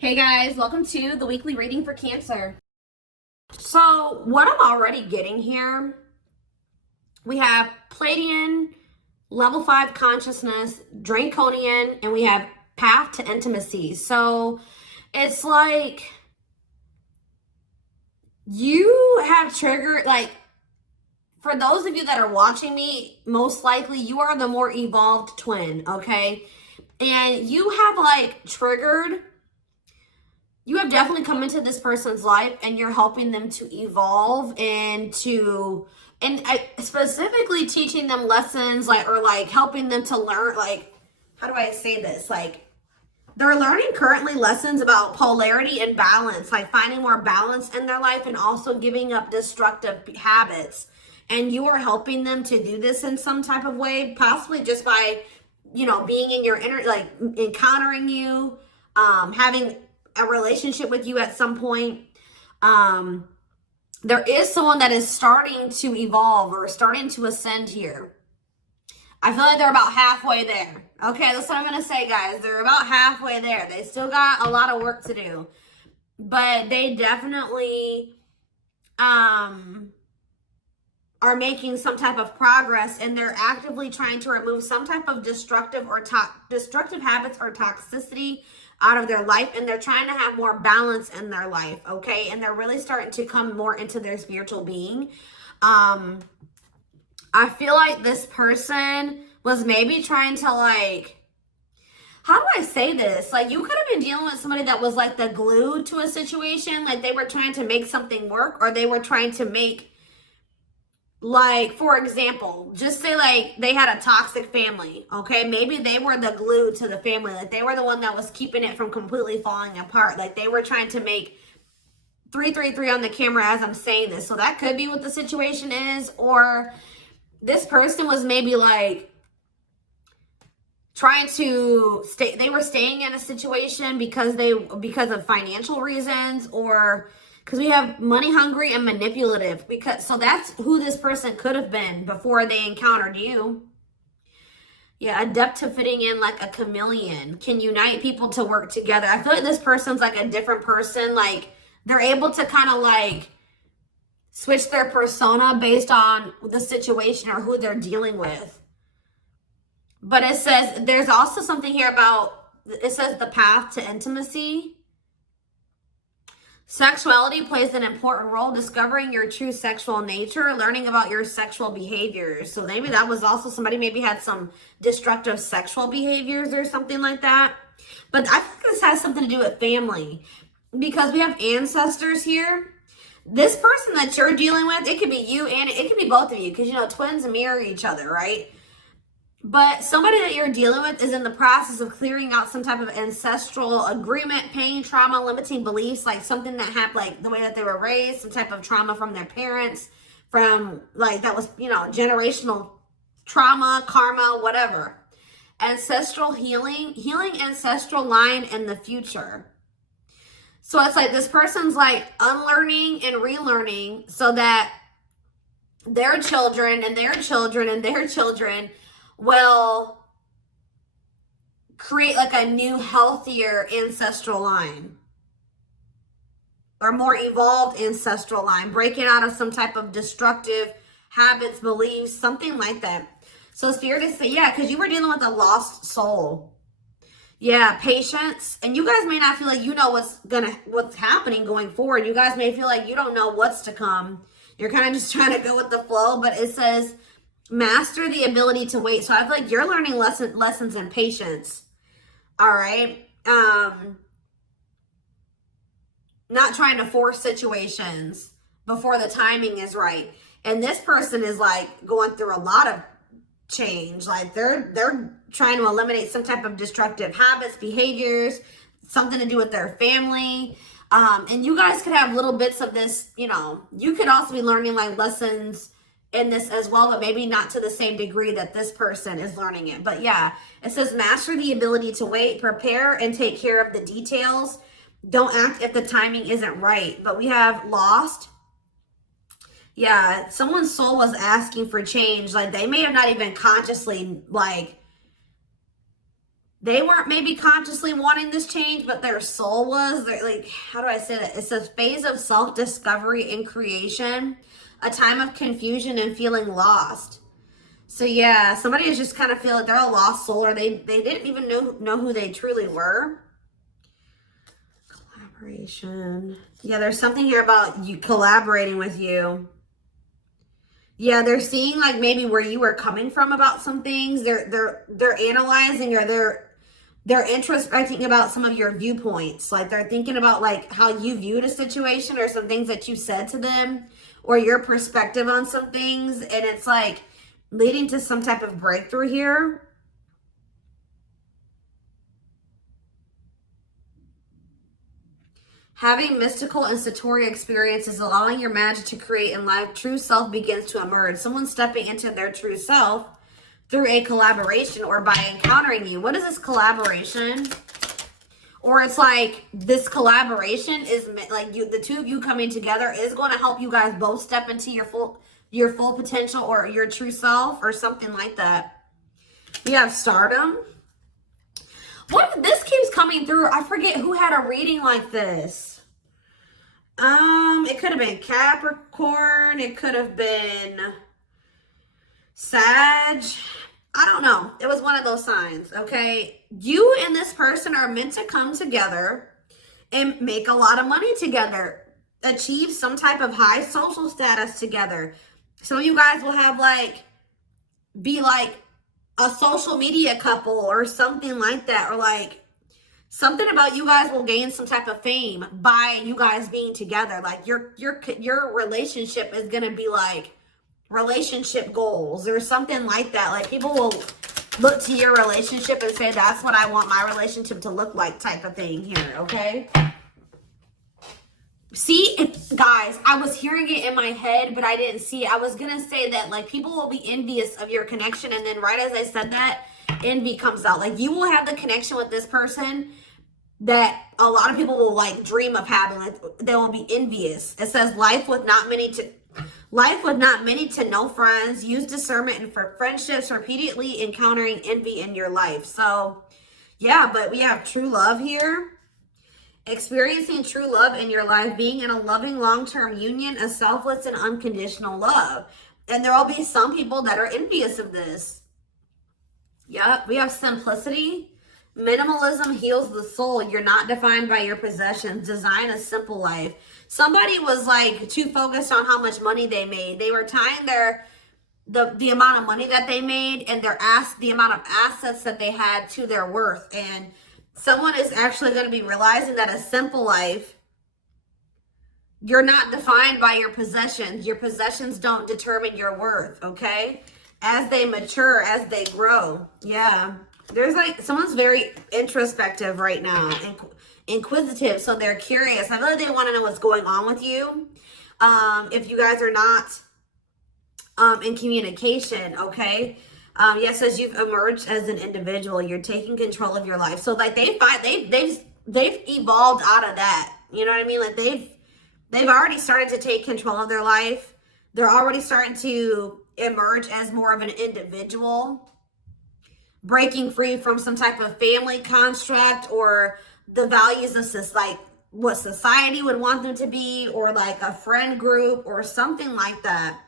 Hey guys, welcome to the weekly reading for Cancer. So what I'm already getting here, we have Pleiadian, level 5 consciousness, Draconian, and we have path to intimacy. So it's like you have triggered, like, for those of you that are watching me, most likely you are the more evolved twin, okay? And you have like triggered, you have definitely come into this person's life and you're helping them to evolve and specifically teaching them lessons, like, or like helping them to learn, like, how do I say this? Like, they're learning currently lessons about polarity and balance, like finding more balance in their life and also giving up destructive habits. And you are helping them to do this in some type of way, possibly just by, being in your inner, like encountering you, having a relationship with you at some point. There is someone that is starting to evolve or starting to ascend here. I feel like they're about halfway there. Okay, that's what I'm going to say, guys. They're about halfway there. They still got a lot of work to do. But they definitely are making some type of progress, and they're actively trying to remove some type of destructive habits or toxicity out of their life, and they're trying to have more balance in their life, okay? And they're really starting to come more into their spiritual being. I feel like this person was maybe trying to, like, how do I say this? Like, you could have been dealing with somebody that was like the glue to a situation. Like, they were trying to make something work, or they were trying to make, like, for example, just say like they had a toxic family, okay? Maybe they were the glue to the family. Like, they were the one that was keeping it from completely falling apart. Like, they were trying to make 333 on the camera as I'm saying this. So that could be what the situation is. Or this person was maybe like trying to stay, they were staying in a situation because of financial reasons, or because we have money hungry and manipulative, so that's who this person could have been before they encountered you. Yeah, adept to fitting in like a chameleon, can unite people to work together. I feel like this person's like a different person. Like, they're able to kind of like switch their persona based on the situation or who they're dealing with. But it says, there's also something here about, it says the path to intimacy. Sexuality plays an important role, discovering your true sexual nature, learning about your sexual behaviors. So maybe that was also somebody maybe had some destructive sexual behaviors or something like that. But I think this has something to do with family, because we have ancestors here. This person that you're dealing with, it could be you and it could be both of you, because, twins mirror each other, right? But somebody that you're dealing with is in the process of clearing out some type of ancestral agreement, pain, trauma, limiting beliefs, like something that happened, like the way that they were raised, some type of trauma from their parents, from like that was, generational trauma, karma, whatever. Ancestral healing ancestral line in the future. So it's like this person's like unlearning and relearning so that their children and their children and their children will create like a new, healthier ancestral line, or more evolved ancestral line, breaking out of some type of destructive habits, beliefs, something like that. So Spirit is saying, yeah, because you were dealing with a lost soul. Yeah, patience. And you guys may not feel like you know what's happening going forward. You guys may feel like you don't know what's to come. You're kind of just trying to go with the flow, but it says master the ability to wait. So I feel like you're learning lessons in patience. All right. Not trying to force situations before the timing is right. And this person is like going through a lot of change. Like they're trying to eliminate some type of destructive habits, behaviors, something to do with their family. And you guys could have little bits of this, you could also be learning like lessons in this as well, but maybe not to the same degree that this person is learning it. But yeah, it says master the ability to wait, prepare and take care of the details. Don't act if the timing isn't right. But we have lost. Yeah, someone's soul was asking for change. Like, they may have not even consciously like They weren't maybe consciously wanting this change, but their soul was. They're like, how do I say that? It's a phase of self-discovery and creation, a time of confusion and feeling lost. So yeah, somebody is just kind of feel like they're a lost soul, or they didn't even know who they truly were. Collaboration. Yeah, there's something here about you collaborating with you. Yeah, they're seeing like maybe where you were coming from about some things. They're analyzing, or they're introspecting about some of your viewpoints. Like they're thinking about like how you viewed a situation, or some things that you said to them, or your perspective on some things. And it's like leading to some type of breakthrough here. Having mystical and satori experiences, allowing your magic to create in life, true self begins to emerge. Someone stepping into their true self through a collaboration or by encountering you. What is this collaboration? Or it's like this collaboration is like you, the two of you coming together is going to help you guys both step into your full potential, or your true self, or something like that. We have stardom. What, this keeps coming through. I forget who had a reading like this. It could have been Capricorn. It could have been Sag. I don't know. It was one of those signs, okay? You and this person are meant to come together and make a lot of money together, achieve some type of high social status together. Some of you guys will have like, be like a social media couple or something like that, or like something about you guys will gain some type of fame by you guys being together. Like your relationship is going to be like relationship goals or something like that. Like people will look to your relationship and say, that's what I want my relationship to look like, type of thing here, okay? See, guys, I was hearing it in my head, but I didn't see it. I was going to say that, like, people will be envious of your connection, and then right as I said that, envy comes out. Like, you will have the connection with this person that a lot of people will, like, dream of having. Like, they will be envious. It says, life with not many to no friends. Use discernment and for friendships, repeatedly encountering envy in your life. So, yeah, but we have true love here. Experiencing true love in your life, being in a loving long-term union, a selfless and unconditional love. And there will be some people that are envious of this. Yep, we have simplicity. Minimalism heals the soul. You're not defined by your possessions. Design a simple life. Somebody was like too focused on how much money they made. They were tying the amount of money that they made and the amount of assets that they had to their worth. And someone is actually going to be realizing that a simple life, you're not defined by your possessions. Your possessions don't determine your worth, okay? As they mature, as they grow. Yeah. There's like, someone's very introspective right now, inquisitive, so they're curious. I know they want to know what's going on with you. If you guys are not in communication, okay? Yes, as you've emerged as an individual, you're taking control of your life. So like they've evolved out of that. You know what I mean? Like they've already started to take control of their life. They're already starting to emerge as more of an individual, breaking free from some type of family construct or the values of like what society would want them to be, or like a friend group or something like that.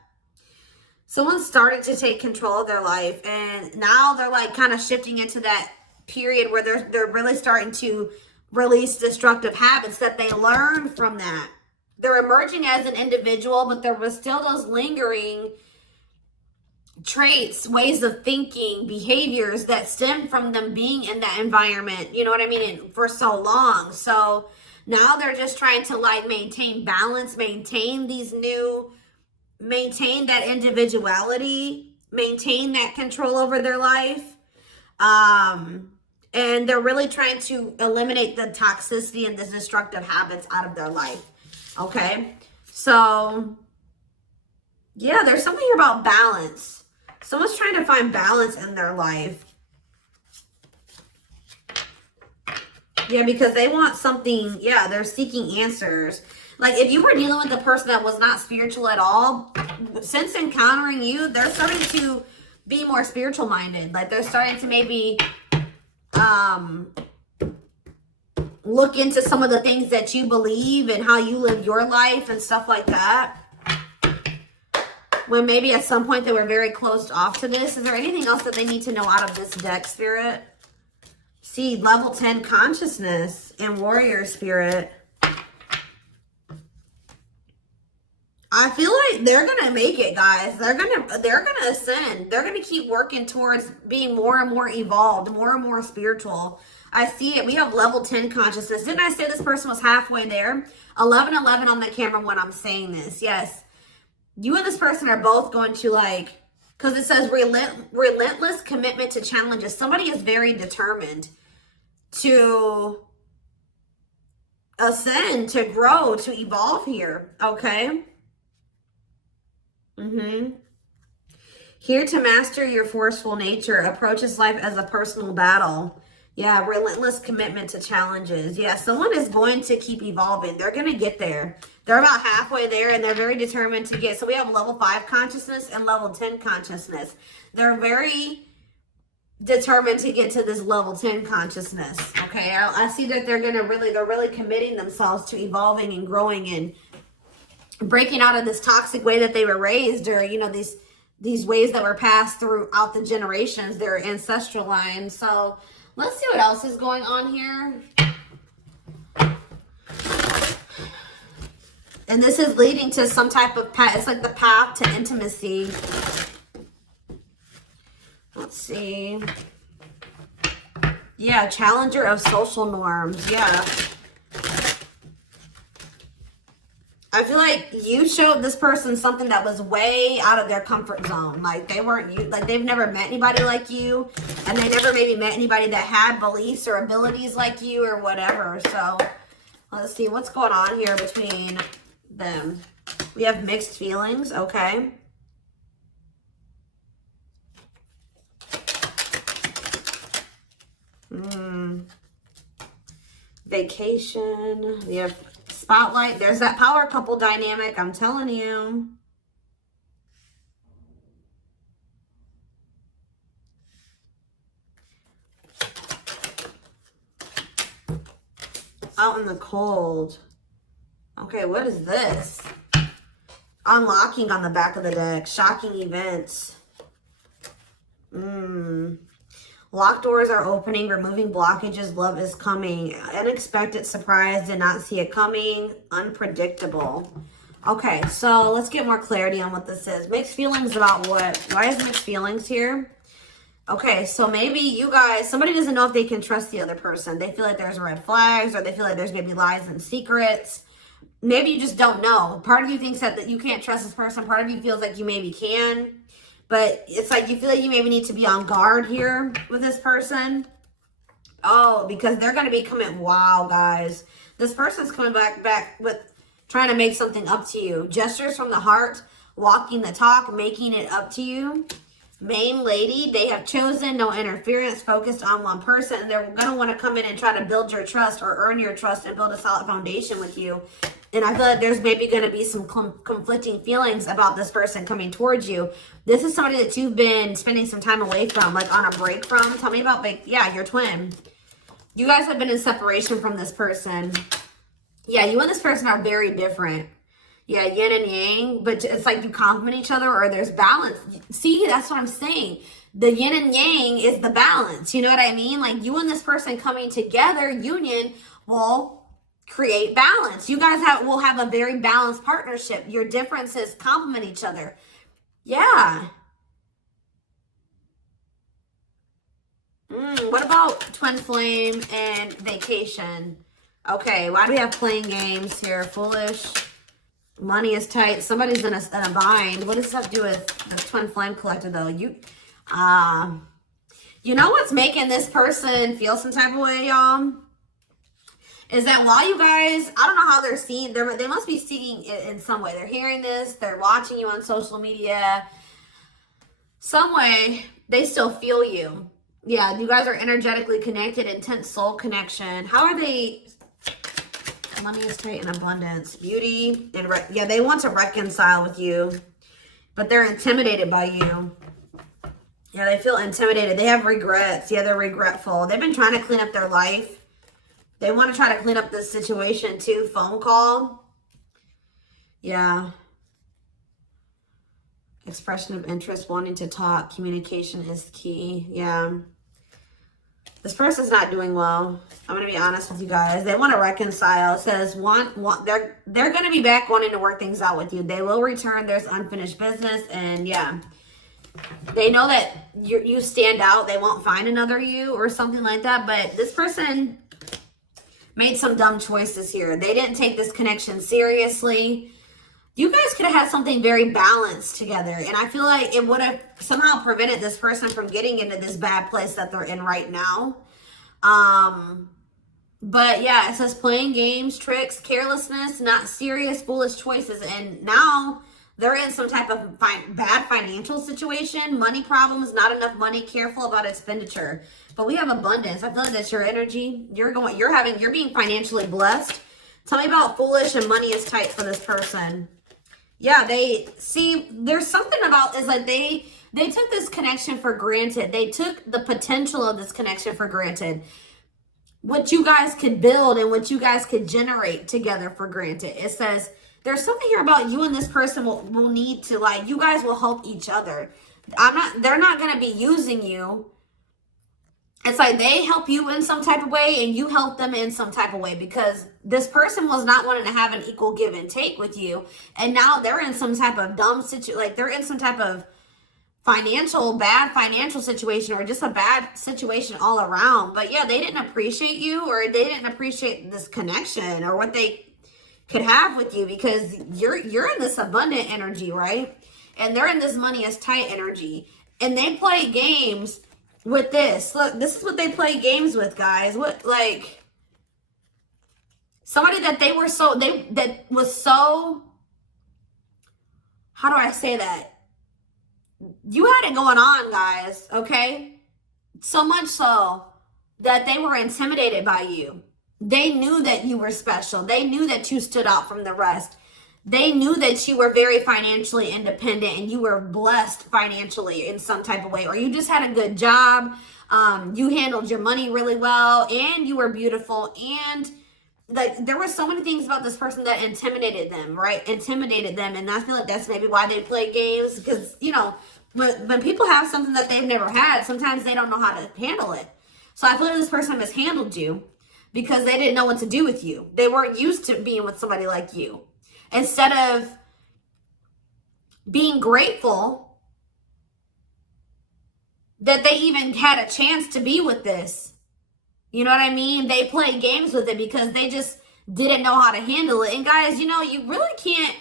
Someone started to take control of their life, and now they're like kind of shifting into that period where they're really starting to release destructive habits that they learned from that. They're emerging as an individual, but there was still those lingering traits, ways of thinking, behaviors that stem from them being in that environment, you know what I mean, and for so long. So now they're just trying to like maintain balance, maintain that individuality, maintain that control over their life. And they're really trying to eliminate the toxicity and the destructive habits out of their life. Okay. So yeah, there's something here about balance. Someone's trying to find balance in their life. Yeah, because they want something. Yeah, they're seeking answers. Like if you were dealing with a person that was not spiritual at all, since encountering you, they're starting to be more spiritual minded. Like they're starting to maybe look into some of the things that you believe and how you live your life and stuff like that. When maybe at some point they were very closed off to this. Is there anything else that they need to know out of this deck, Spirit? See, level 10 consciousness and warrior spirit. I feel like they're gonna make it, guys. They're gonna ascend. They're gonna keep working towards being more and more evolved, more and more spiritual. I see it. We have level 10 consciousness. Didn't I say this person was halfway there? 1111 on the camera when I'm saying this. Yes. You and this person are both going to, like, because it says relentless commitment to challenges. Somebody is very determined to ascend, to grow, to evolve here. Okay. Here to master your forceful nature. Approaches life as a personal battle. Yeah, relentless commitment to challenges. Yeah, someone is going to keep evolving. They're going to get there. They're about halfway there, and they're very determined to get. So we have level 5 consciousness and level 10 consciousness. They're very determined to get to this level 10 consciousness. Okay, I see that they're really committing themselves to evolving and growing and breaking out of this toxic way that they were raised, or, you know, these ways that were passed throughout the generations, their ancestral line. So let's see what else is going on here. And this is leading to some type of path. It's like the path to intimacy. Let's see. Yeah, challenger of social norms. Yeah. I feel like you showed this person something that was way out of their comfort zone. Like they weren't, like they've never met anybody like you, and they never maybe met anybody that had beliefs or abilities like you or whatever. So let's see what's going on here between them. We have mixed feelings. Okay. Vacation. We have spotlight. There's that power couple dynamic. I'm telling you. Out in the cold. Okay, what is this? Unlocking on the back of the deck. Shocking events. Locked doors are opening, removing blockages, love is coming. Unexpected surprise, did not see it coming. Unpredictable. Okay, so let's get more clarity on what this is. Mixed feelings about what? Why is mixed feelings here? Okay, so maybe you guys, somebody doesn't know if they can trust the other person. They feel like there's red flags, or they feel like there's maybe lies and secrets. Maybe you just don't know. Part of you thinks that you can't trust this person. Part of you feels like you maybe can. But it's like you feel like you maybe need to be on guard here with this person. Oh, because they're going to be coming. Wow, guys. This person's coming back with trying to make something up to you. Gestures from the heart, walking the talk, making it up to you. Main lady, they have chosen no interference, focused on one person. And they're going to want to come in and try to build your trust or earn your trust and build a solid foundation with you. And I feel like there's maybe going to be some conflicting feelings about this person coming towards you. This is somebody that you've been spending some time away from, like on a break from. Tell me about, yeah, your twin. You guys have been in separation from this person. Yeah, you and this person are very different. Yeah, yin and yang, but it's like you complement each other, or there's balance. See, that's what I'm saying. The yin and yang is the balance. You know what I mean? Like you and this person coming together, union, will create balance. You guys will have a very balanced partnership. Your differences complement each other. Yeah. What about twin flame and vacation? Okay, why do we have playing games here? Foolish. Money is tight. Somebody's in a bind. What does this have to do with the twin flame collector, though? You know what's making this person feel some type of way, y'all? Is that while you guys, I don't know how they're seeing, they must be seeing it in some way. They're hearing this, they're watching you on social media. Some way, they still feel you. Yeah, you guys are energetically connected, intense soul connection. How are they? Money is tight and abundance. Beauty, and yeah, they want to reconcile with you, but they're intimidated by you. Yeah, they feel intimidated. They have regrets. Yeah, they're regretful. They've been trying to clean up their life. They want to try to clean up this situation too. Phone call. Yeah. Expression of interest, wanting to talk. Communication is key. Yeah. This person's not doing well. I'm going to be honest with you guys. They want to reconcile. It says they're going to be back wanting to work things out with you. They will return. There's unfinished business. And yeah, they know that you stand out. They won't find another you or something like that. But this person made some dumb choices here. They didn't take this connection seriously. You guys could have had something very balanced together. And I feel like it would have somehow prevented this person from getting into this bad place that they're in right now. But yeah, it says playing games, tricks, carelessness, not serious, foolish choices. And now they're in some type of bad financial situation, money problems, not enough money, careful about expenditure. But we have abundance. I feel like that's your energy. You're being financially blessed. Tell me about foolish and money is tight for this person. Yeah, there's something about this, like they took this connection for granted. They took the potential of this connection for granted. What you guys could build and what you guys could generate together for granted. It says there's something here about you and this person will need to, like, you guys will help each other. They're not going to be using you. It's like they help you in some type of way and you help them in some type of way, because this person was not wanting to have an equal give and take with you. And now they're in some type of dumb situation, like they're in some type of bad financial situation, or just a bad situation all around. But yeah, they didn't appreciate you, or they didn't appreciate this connection or what they could have with you, because you're in this abundant energy, right? And they're in this money is tight energy. And they play games with this. Look, this is what they play games with, guys. What, like, somebody that that was so, how do I say that? You had it going on, guys, okay? So much so that they were intimidated by you. They knew that you were special. They knew that you stood out from the rest. They knew that you were very financially independent and you were blessed financially in some type of way, or you just had a good job. You handled your money really well, and you were beautiful. And like, there were so many things about this person that intimidated them, right? Intimidated them. And I feel like that's maybe why they play games, because, you know, when people have something that they've never had, sometimes they don't know how to handle it. So I feel like this person mishandled you because they didn't know what to do with you. They weren't used to being with somebody like you. Instead of being grateful that they even had a chance to be with this, you know what I mean? They play games with it because they just didn't know how to handle it. And guys, you know, you really can't,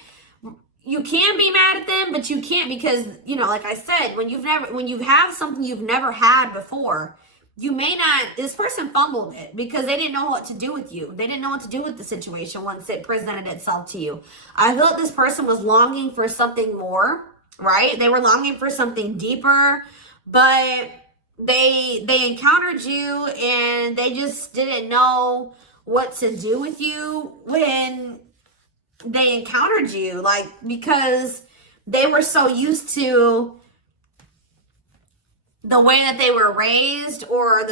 you can be mad at them, but you can't, because, you know, like I said, when you have something you've never had before, you may not, this person fumbled it because they didn't know what to do with you. They didn't know what to do with the situation once it presented itself to you. I feel like this person was longing for something more, right? They were longing for something deeper, but they encountered you and they just didn't know what to do with you when they encountered you, like, because they were so used to the way that they were raised, or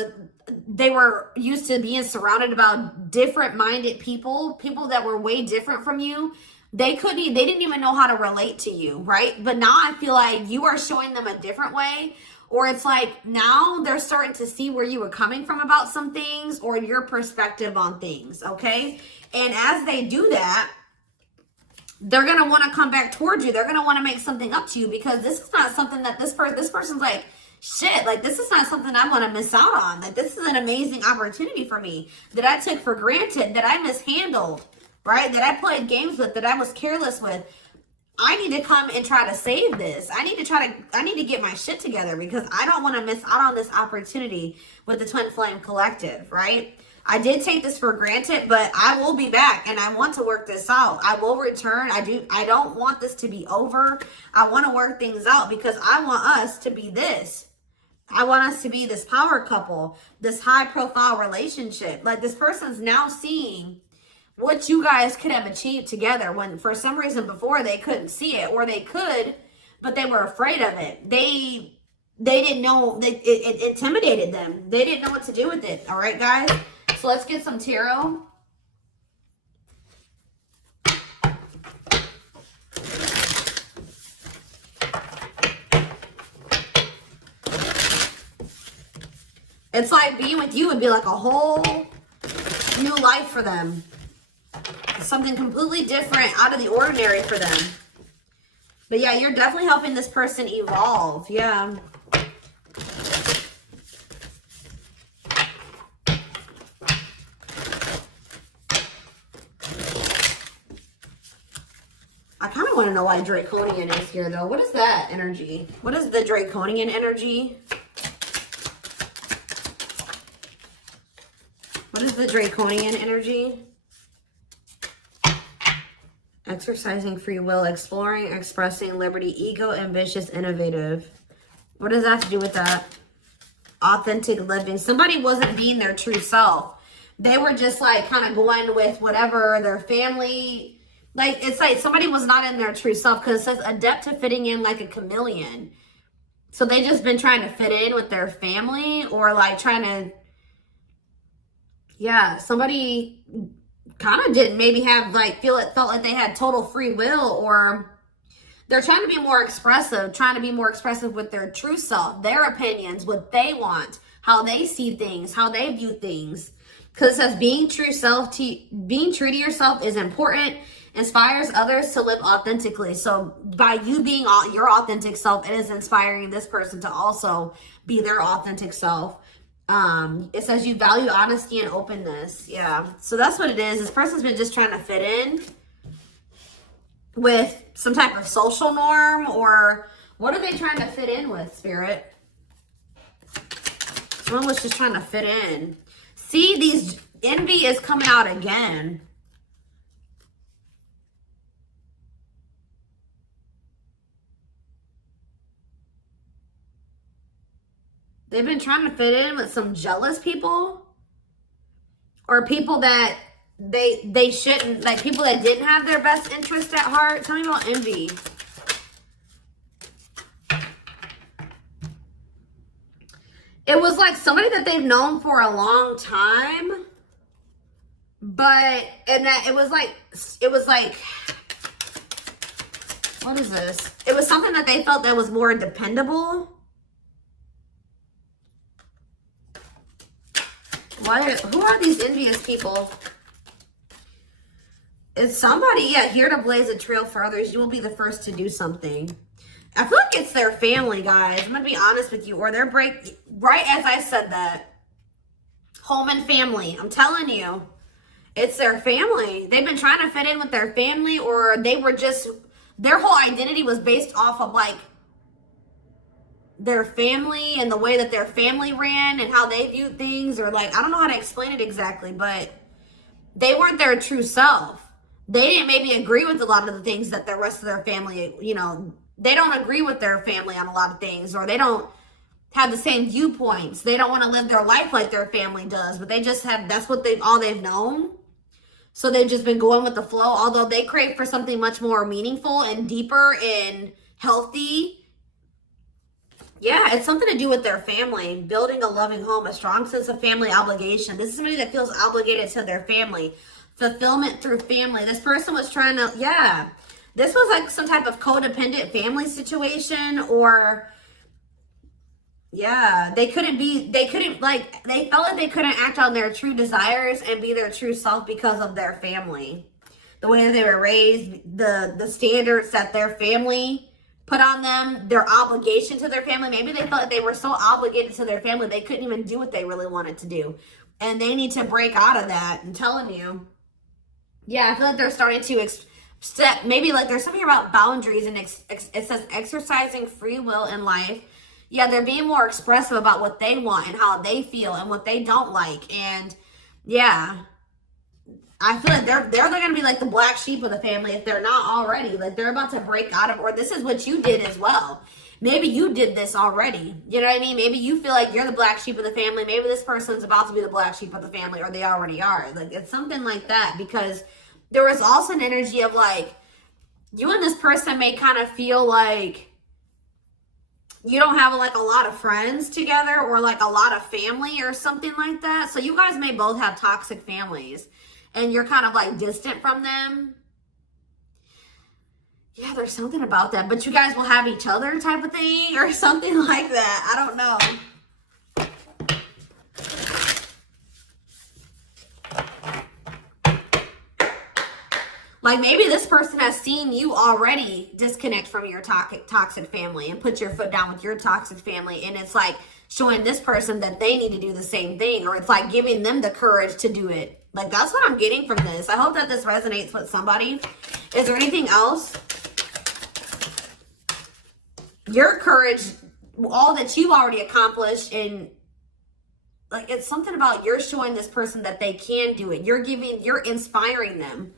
they were used to being surrounded about different minded people that were way different from you. They didn't even know how to relate to you, right? But now I feel like you are showing them a different way, or it's like now they're starting to see where you were coming from about some things, or your perspective on things, okay? And as they do that, they're going to want to come back towards you. They're going to want to make something up to you, because this is not something that this person's like, shit, like, this is not something I want to miss out on. Like, this is an amazing opportunity for me that I took for granted, that I mishandled, right? That I played games with, that I was careless with. I need to come and try to save this. I need to get my shit together, because I don't want to miss out on this opportunity with the Twin Flame Collective, right? I did take this for granted, but I will be back and I want to work this out. I will return. I don't want this to be over. I want to work things out, because I want us to be this. I want us to be this power couple, this high profile relationship. Like, this person's now seeing what you guys could have achieved together, when for some reason before they couldn't see it, or they could, but they were afraid of it. They they didn't know, it intimidated them. They didn't know what to do with it. All right, guys? So let's get some tarot. It's like being with you would be like a whole new life for them. Something completely different, out of the ordinary for them. But yeah, you're definitely helping this person evolve. Yeah. I kind of want to know why Draconian is here, though. What is that energy? What is the Draconian energy? What is the Draconian energy? Exercising free will, exploring, expressing liberty, ego, ambitious, innovative. What does that have to do with that? Authentic living. Somebody wasn't being their true self. They were just like kind of going with whatever their family, like it's like somebody was not in their true self, because it says adept to fitting in like a chameleon. So they just been trying to fit in with their family, or like trying to, yeah, somebody kind of didn't maybe have like felt like they had total free will, or they're trying to be more expressive, with their true self, their opinions, what they want, how they see things, how they view things. Because it says being true to yourself is important, inspires others to live authentically. So by you being your authentic self, it is inspiring this person to also be their authentic self. It says you value honesty and openness. Yeah. So that's what it is. This person's been just trying to fit in with some type of social norm, or what are they trying to fit in with, Spirit? Someone was just trying to fit in. See, envy is coming out again. They've been trying to fit in with some jealous people, or people that they shouldn't, like people that didn't have their best interest at heart. Tell me about envy. It was like somebody that they've known for a long time, and that it was like, what is this? It was something that they felt that was more dependable. Who are these envious people? It's somebody, yeah, here to blaze a trail for others. You will be the first to do something. I feel like it's their family, guys. I'm going to be honest with you. Or their right as I said that. Home and family. I'm telling you. It's their family. They've been trying to fit in with their family, or they were just, their whole identity was based off of like their family and the way that their family ran and how they viewed things, or like, I don't know how to explain it exactly, but they weren't their true self. They didn't maybe agree with a lot of the things that the rest of their family, you know, they don't agree with their family on a lot of things, or they don't have the same viewpoints. They don't want to live their life like their family does, but they just have, that's what all they've known. So they've just been going with the flow, although they crave for something much more meaningful and deeper and healthy. Yeah, it's something to do with their family, building a loving home, a strong sense of family obligation. This is somebody that feels obligated to their family, fulfillment through family. This person was trying to, yeah, this was like some type of codependent family situation, or yeah, they felt like they couldn't act on their true desires and be their true self because of their family. The way that they were raised, the standards that their family put on them, their obligation to their family. Maybe they felt like they were so obligated to their family, they couldn't even do what they really wanted to do. And they need to break out of that. I'm telling you. Yeah, I feel like they're starting to step, maybe like there's something about boundaries, and it says exercising free will in life. Yeah, they're being more expressive about what they want and how they feel and what they don't like. And yeah, I feel like they're going to be like the black sheep of the family if they're not already. Like they're about to break out of, or this is what you did as well. Maybe you did this already. You know what I mean? Maybe you feel like you're the black sheep of the family. Maybe this person's about to be the black sheep of the family, or they already are. Like it's something like that, because there was also an energy of like, you and this person may kind of feel like you don't have like a lot of friends together or like a lot of family or something like that. So you guys may both have toxic families and you're kind of like distant from them. Yeah, there's something about that, but you guys will have each other type of thing or something like that. I don't know. Like maybe this person has seen you already disconnect from your toxic family and put your foot down with your toxic family. And it's like showing this person that they need to do the same thing, or it's like giving them the courage to do it. Like that's what I'm getting from this. I hope that this resonates with somebody. Is there anything else? Your courage, all that you've already accomplished, and like it's something about you're showing this person that they can do it. You're inspiring them.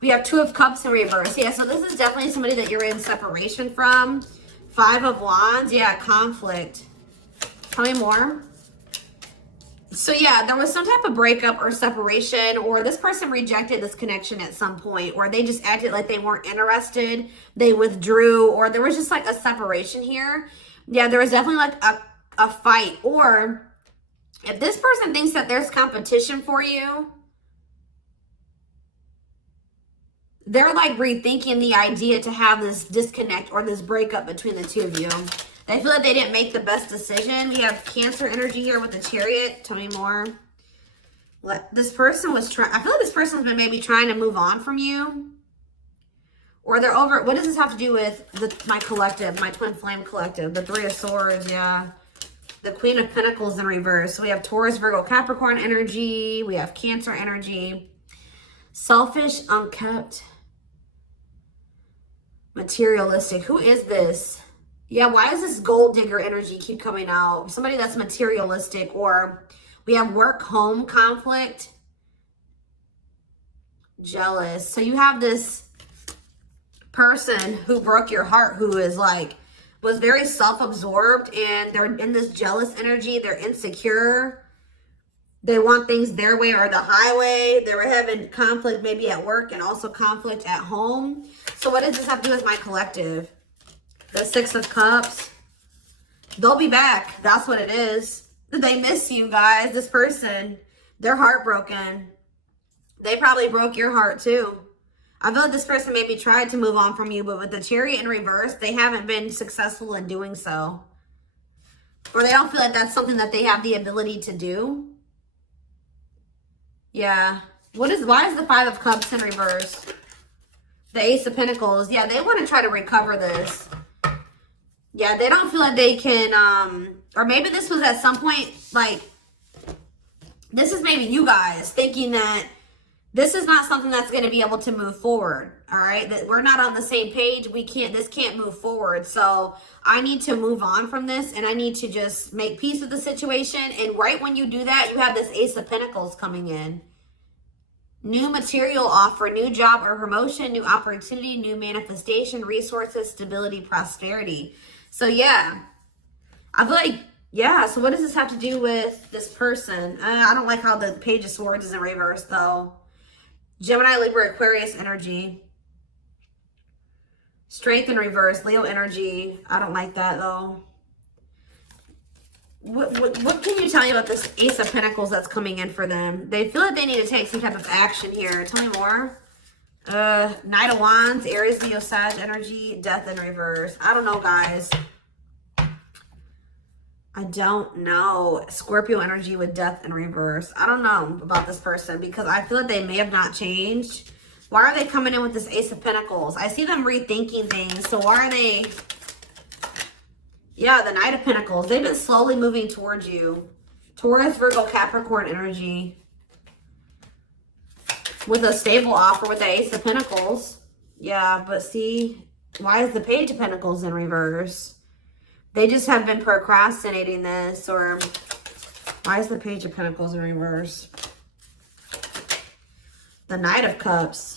We have 2 of Cups in reverse. Yeah, so this is definitely somebody that you're in separation from. 5 of Wands. Yeah, conflict. Tell me more. So yeah, there was some type of breakup or separation, or this person rejected this connection at some point, or they just acted like they weren't interested. They withdrew, or there was just like a separation here. Yeah, there was definitely like a fight. Or if this person thinks that there's competition for you, they're like rethinking the idea to have this disconnect or this breakup between the 2 of you. They feel like they didn't make the best decision. We have Cancer energy here with the Chariot. Tell me more. This person was trying, I feel like this person's been maybe trying to move on from you. Or they're over, what does this have to do with my collective, my twin flame collective? The 3 of Swords, yeah. The Queen of Pentacles in reverse. So we have Taurus, Virgo, Capricorn energy. We have Cancer energy. Selfish, unkept. Materialistic. Who is this? Yeah, why does this gold digger energy keep coming out? Somebody that's materialistic. Or we have work home conflict. Jealous. So you have this person who broke your heart, who is like, was very self-absorbed, and they're in this jealous energy. They're insecure. They want things their way or the highway. They were having conflict maybe at work and also conflict at home. So what does this have to do with my collective? The 6 of Cups. They'll be back. That's what it is. They miss you guys. This person, they're heartbroken. They probably broke your heart too. I feel like this person maybe tried to move on from you, but with the Chariot in reverse, they haven't been successful in doing so. Or they don't feel like that's something that they have the ability to do. Yeah. Why is the 5 of Cups in reverse? The Ace of Pentacles. Yeah, they want to try to recover this. Yeah, they don't feel like they can, or maybe this was at some point, like, this is maybe you guys thinking that this is not something that's going to be able to move forward. All right. That we're not on the same page. This can't move forward. So I need to move on from this, and I need to just make peace with the situation. And right when you do that, you have this Ace of Pentacles coming in. New material offer, new job or promotion, new opportunity, new manifestation, resources, stability, prosperity. So yeah, I feel like, yeah. So what does this have to do with this person? I don't like how the Page of Swords is in reverse though. Gemini, Libra, Aquarius energy. Strength in reverse, Leo energy. I don't like that though. What can you tell me about this Ace of Pentacles that's coming in for them? They feel like they need to take some type of action here. Tell me more. Knight of Wands, Aries, Leo, Sag energy, Death in reverse. I don't know, guys. I don't know. Scorpio energy with Death in reverse. I don't know about this person because I feel like they may have not changed. Why are they coming in with this Ace of Pentacles? I see them rethinking things. So why are they... Yeah, the Knight of Pentacles. They've been slowly moving towards you. Taurus, Virgo, Capricorn energy. With a stable offer with the Ace of Pentacles. Yeah, but see, why is the Page of Pentacles in reverse? They just have been procrastinating this. Or why is the Page of Pentacles in reverse? The Knight of Cups.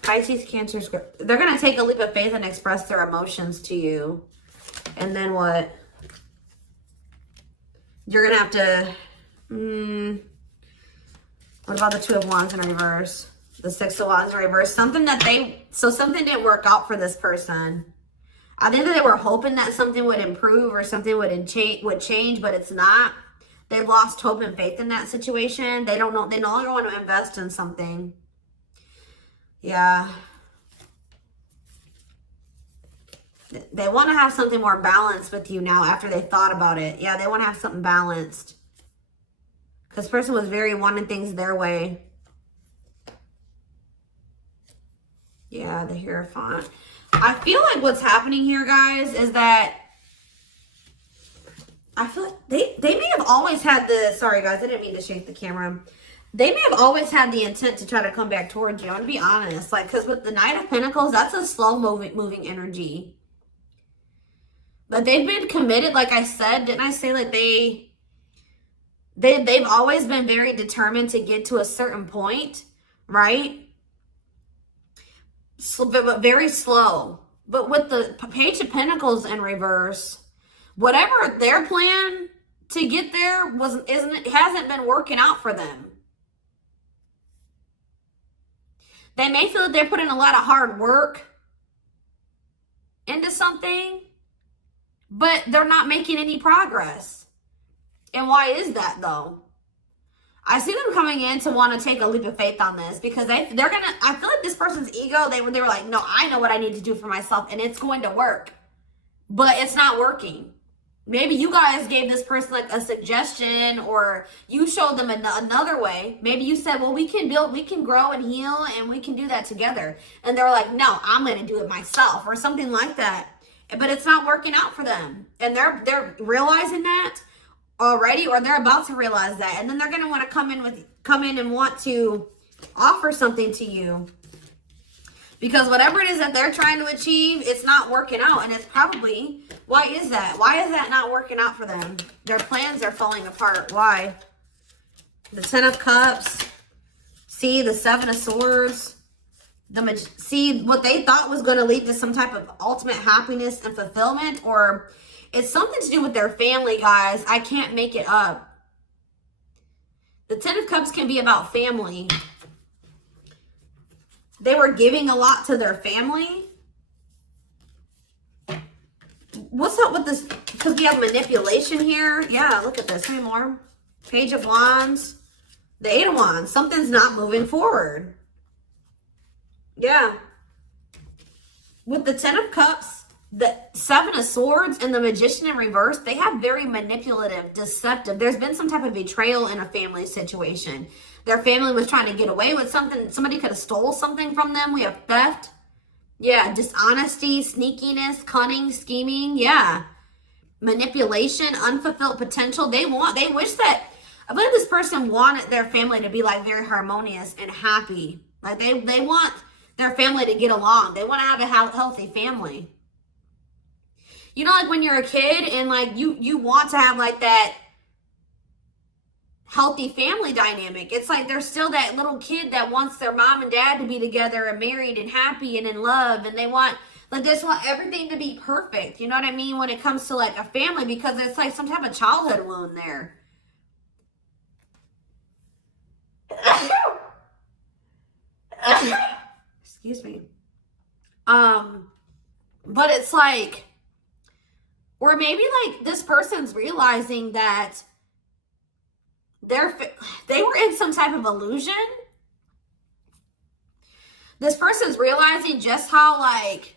Pisces, Cancer, Scorpio. They're going to take a leap of faith and express their emotions to you. And then what? You're going to have to... what about the 2 of Wands in reverse? The Six of Wands in reverse. Something didn't work out for this person. I think that they were hoping that something would improve or something would change, but it's not. They lost hope and faith in that situation. They don't know. They no longer want to invest in something. Yeah. They want to have something more balanced with you now after they thought about it. Yeah, they want to have something balanced. Because this person was very wanting things their way. Yeah, the Hierophant. I feel like what's happening here, guys, is that I feel like they may have always had the, sorry guys, I didn't mean to shake the camera. They may have always had the intent to try to come back towards you. I'm going to be honest. Like, because with the Knight of Pentacles, that's a slow moving energy. But they've been committed, like I said. Didn't I say like they've always been very determined to get to a certain point, right? So, but very slow. But with the Page of Pentacles in reverse, whatever their plan to get there hasn't been working out for them. They may feel that they're putting a lot of hard work into something, but they're not making any progress. And why is that though? I see them coming in to want to take a leap of faith on this because they're gonna, I feel like this person's ego, they were like, no, I know what I need to do for myself and it's going to work, but it's not working. Maybe you guys gave this person like a suggestion, or you showed them another way. Maybe you said, well, we can build, we can grow and heal, and we can do that together. And they're like, no, I'm going to do it myself, or something like that. But it's not working out for them. And they're realizing that already, or they're about to realize that. And then they're going to want to come in and want to offer something to you. Because whatever it is that they're trying to achieve, it's not working out. And it's probably, why is that? Why is that not working out for them? Their plans are falling apart. Why? The Ten of Cups. See, the Seven of Swords. See, what they thought was going to lead to some type of ultimate happiness and fulfillment. Or it's something to do with their family, guys. I can't make it up. The Ten of Cups can be about family. They were giving a lot to their family. What's up with this? Because we have manipulation here. Yeah, look at this. Three more. Page of Wands. The Eight of Wands. Something's not moving forward. Yeah. With the Ten of Cups, the Seven of Swords, and the Magician in reverse, they have very manipulative, deceptive. There's been some type of betrayal in a family situation. Their family was trying to get away with something. Somebody could have stole something from them. We have theft. Yeah, dishonesty, sneakiness, cunning, scheming. Yeah. Manipulation, unfulfilled potential. They wish that, I believe this person wanted their family to be like very harmonious and happy. Like they want their family to get along. They want to have a healthy family. You know, like when you're a kid and like you want to have like that healthy family dynamic. It's like there's still that little kid that wants their mom and dad to be together and married and happy and in love, and they want everything to be perfect. You know what I mean? When it comes to like a family, because it's like some type of childhood wound there. Excuse me. But it's like, or maybe like this person's realizing that they were in some type of illusion. This person's realizing just how like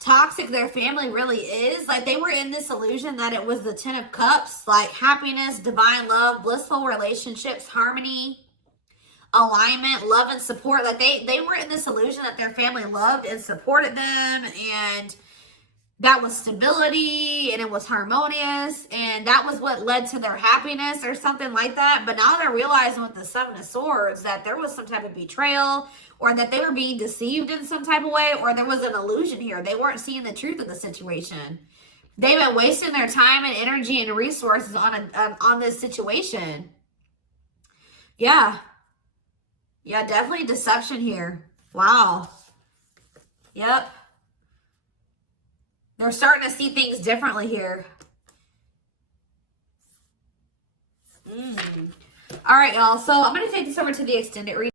toxic their family really is. Like they were in this illusion that it was the Ten of Cups, like happiness, divine love, blissful relationships, harmony, alignment, love and support. Like they were in this illusion that their family loved and supported them, and that was stability, and it was harmonious, and that was what led to their happiness or something like that. But now they're realizing with the Seven of Swords that there was some type of betrayal, or that they were being deceived in some type of way, or there was an illusion here. They weren't seeing the truth of the situation. They've been wasting their time and energy and resources on this situation. Yeah. Yeah, definitely deception here. Wow. Yep. They're starting to see things differently here. All right, y'all. So I'm going to take this over to the extended reading.